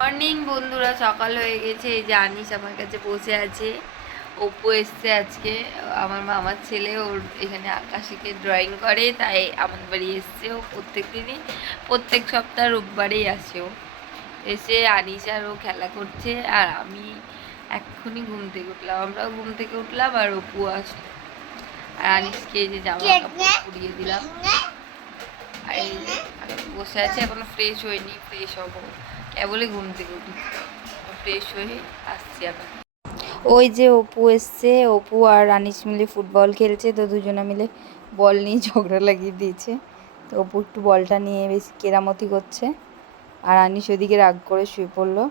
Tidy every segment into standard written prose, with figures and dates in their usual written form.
Morning বন্ধুরা, সকাল হয়ে গেছে। এই যে আনিস আমার কাছে বসে আছে। অপু এসছে আজকে, আমার মামার ছেলে। ওর এখানে আঁকা শিখে, ড্রয়িং করে, তাই আমার বাড়ি এসছে। ও প্রত্যেক সপ্তাহ রোববারেই আসে। ও এসে আনিস আর ও খেলা করছে, আর আমি এক্ষুনি ঘুম থেকে উঠলাম। আমরাও ঘুম থেকে উঠলাম, আর অপু আসলো। আর আনিসকে এই যে জামা কাপড় পুড়িয়ে দিলাম। আর এই যে বসে আছে, এখনো ফ্রেশ হয়নি, ফ্রেশ হবো। কেবলই ঘুম থেকে উঠি, ফ্রেশ হয়ে আসছি আবার। ওই যে অপু এসছে, অপু আর আনিস মিলে ফুটবল খেলছে, তো দুজনে মিলে বল নিয়ে ঝগড়া লাগিয়ে দিয়েছে। তো অপু একটু বলটা নিয়ে বেশি কেরামতি করছে, আর আনিস ওদিকে রাগ করে শুয়ে পড়লো।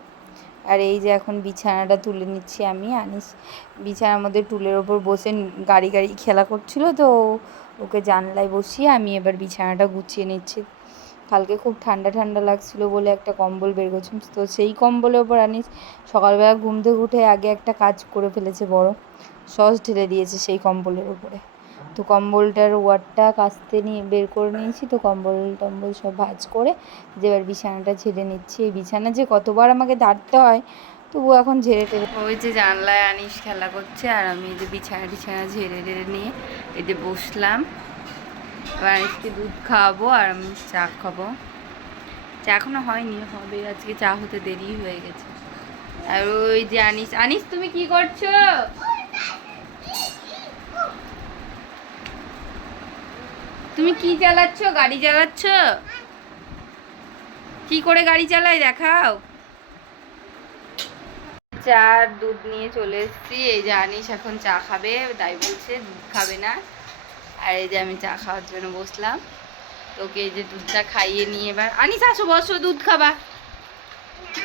আর এই যে এখন বিছানাটা তুলে নিচ্ছি আমি। আনিস বিছানার মধ্যে টুলের ওপর বসে গাড়ি খেলা করছিল, তো ওকে জানলায় বসিয়ে আমি এবার বিছানাটা গুছিয়ে নিচ্ছি। কালকে খুব ঠান্ডা ঠান্ডা লাগছিল বলে একটা কম্বল বের করছি, তো সেই কম্বলের ওপর আনিস সকালবেলা ঘুম থেকে উঠে আগে একটা কাজ করে ফেলেছে, বড় সস ঢেলে দিয়েছে সেই কম্বলের ওপরে। তো কম্বলটার ওয়ারটা কাচতে নিয়ে বের করে নিয়েছি, তো কম্বল টম্বল সব ভাঁজ করে যে এবার বিছানাটা ঝেড়ে নিচ্ছি। এই বিছানা যে কতবার আমাকে দাঁড়তে হয়, তবু এখন ঝেড়ে টেড়ে। ওই যে জানলায় আনিস খেলা করছে, আর আমি এই যে বিছানা ঝেড়ে টেড়ে নিয়ে এই যে বসলাম। এবার আনিসকে দুধ খাওয়াবো, আর আমি চা খাবো। চা এখনো হয়নি, হবে। আজকে চা হতে দেরি হয়ে গেছে। আর ওই যে আনিস, আনিস তুমি কি করছো? তুমি কি চালাচ্ছ? গাড়ি চালাচ্ছ? কি করে গাড়ি চালায় দেখাও। চা আর দুধ নিয়ে চলে এসেছি। এই যে আনিস এখন চা খাবে, তাই বলছে দুধ খাবে না। আর এই যে আমি চা খাওয়ার জন্য বসলাম। তোকে এই যে দুধটা খাইয়ে নিয়ে এবার আনিস আসো, বসো, দুধ খাবা।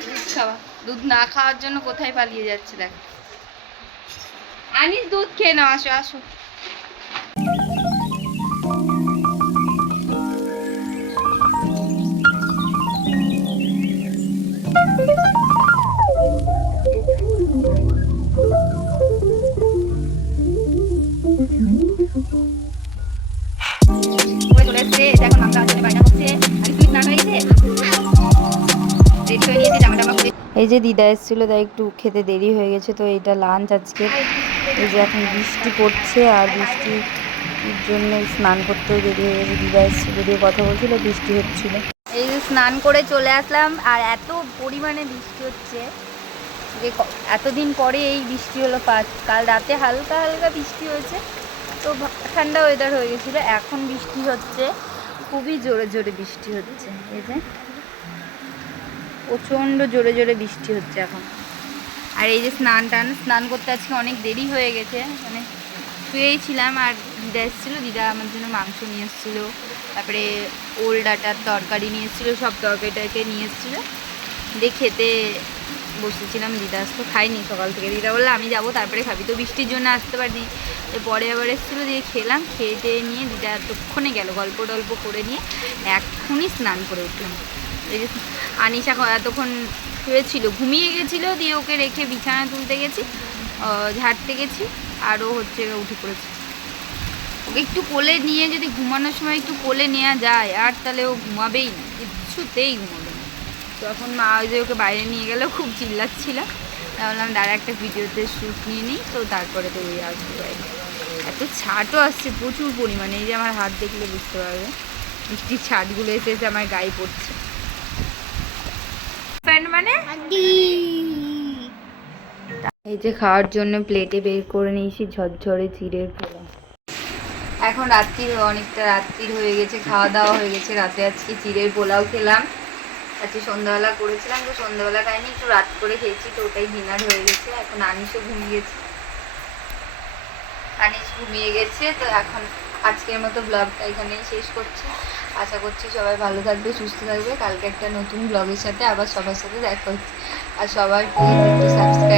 দুধ খাবা। দুধ না খাওয়ার জন্য কোথায় পালিয়ে যাচ্ছে দেখ। আনিস দুধ খেয়ে নাও, আসো আসো। চলে এসছে, এখন মাংস আসলে বায়না করছে। আনিস তুমি স্নান হয়ে গেছে? রেডি হয়ে নিয়েছে, জামা টামা পরে। এই যে দিদা এসেছিল, তাই একটু খেতে দেরি হয়ে গেছে। তো এটা লাঞ্চ আজকে। এই যে এখন বৃষ্টি পড়ছে, আর বৃষ্টির জন্য স্নান করতেও দেরি হয়ে গেছে। দিদা এসেছিল, দিয়ে কথা বলছিল, বৃষ্টি হচ্ছিল। এই যে স্নান করে চলে আসলাম, আর এত পরিমাণে বৃষ্টি হচ্ছে যে এতদিন পরে এই বৃষ্টি হলো। কাল রাতে হালকা হালকা বৃষ্টি হয়েছে, তো ঠান্ডা ওয়েদার হয়ে গেছিলো। এখন বৃষ্টি হচ্ছে, খুবই জোরে জোরে বৃষ্টি হচ্ছে। এই যে প্রচণ্ড জোরে জোরে বৃষ্টি হচ্ছে এখন। আর এই যে স্নান করতে আজকে অনেক দেরি হয়ে গেছে, মানে শুয়েই ছিলাম। আর দিদা এসেছিলো, দিদা আমার জন্য মাংস নিয়ে এসেছিলো, তারপরে ওল ডাটার তরকারি নিয়ে এসেছিলো, সব তরকারিটাকে নিয়ে এসেছিলো। দিয়ে খেতে বসেছিলাম। দিদা আসতো, খাইনি সকাল থেকে। দিদা বললো আমি যাবো তারপরে খাবি, তো বৃষ্টির জন্য আসতে পারিনি। পরে আবার এসেছিলো, দিয়ে খেলাম। খেয়ে টেয়ে নিয়ে দিদা এতক্ষণে গেল, গল্প টল্প করে নিয়ে এক্ষুনি স্নান করে উঠলাম। এই যে আনিস এখন এতক্ষণ শুয়েছিল, ঘুমিয়ে গেছিলো, দিয়ে ওকে রেখে বিছানা তুলতে গেছি, ঝাড়তে গেছি, আরও উঠে পড়েছে। ওকে একটু কোলে নিয়ে, যদি ঘুমানোর সময় একটু কোলে নেওয়া যায়, আর তাহলে ও ঘুমাবেই না, কিছুতেই ঘুমাবে না। তো এখন মা ওই যে ওকে বাইরে নিয়ে গেলেও খুব চিল্লাচ্ছিল। তা বললাম দাঁড়া একটা ভিডিওতে শ্যুট নিয়ে নিই, তো তারপরে তো ওই আসবে বাইরে। এত ছাটও আসছে প্রচুর পরিমাণে, এই যে আমার হাত দেখলে বুঝতে পারবে, বৃষ্টির ছাটগুলো এসে এসে আমার গায়ে পড়ছে। মানে এই যে খাওয়ার জন্য প্লেটে বের করে নিয়েছি ঝরঝরে চিড়ের পোলাও। এখন অনেকটা রাত্রির হয়ে গেছে, খাওয়া দাওয়া হয়ে গেছে। রাতে আজকে চিড়ের পোলাও খেলাম। আজকে সন্ধ্যাবেলা করেছিলাম, তো সন্ধ্যাবেলা খাইনি, একটু রাত করে খেয়েছি, তো ওটাই ডিনার হয়ে গেছে। এখন আনিসও ঘুমিয়ে গেছে, তো এখন আজকের মতো ব্লগটা এখানেই শেষ করছি। আশা করছি সবাই ভালো থাকবে, সুস্থ থাকবে। কালকে একটা নতুন ব্লগের সাথে আবার সবার সাথে দেখা হচ্ছে। আর সবাই প্লিজ একটু সাবস্ক্রাইব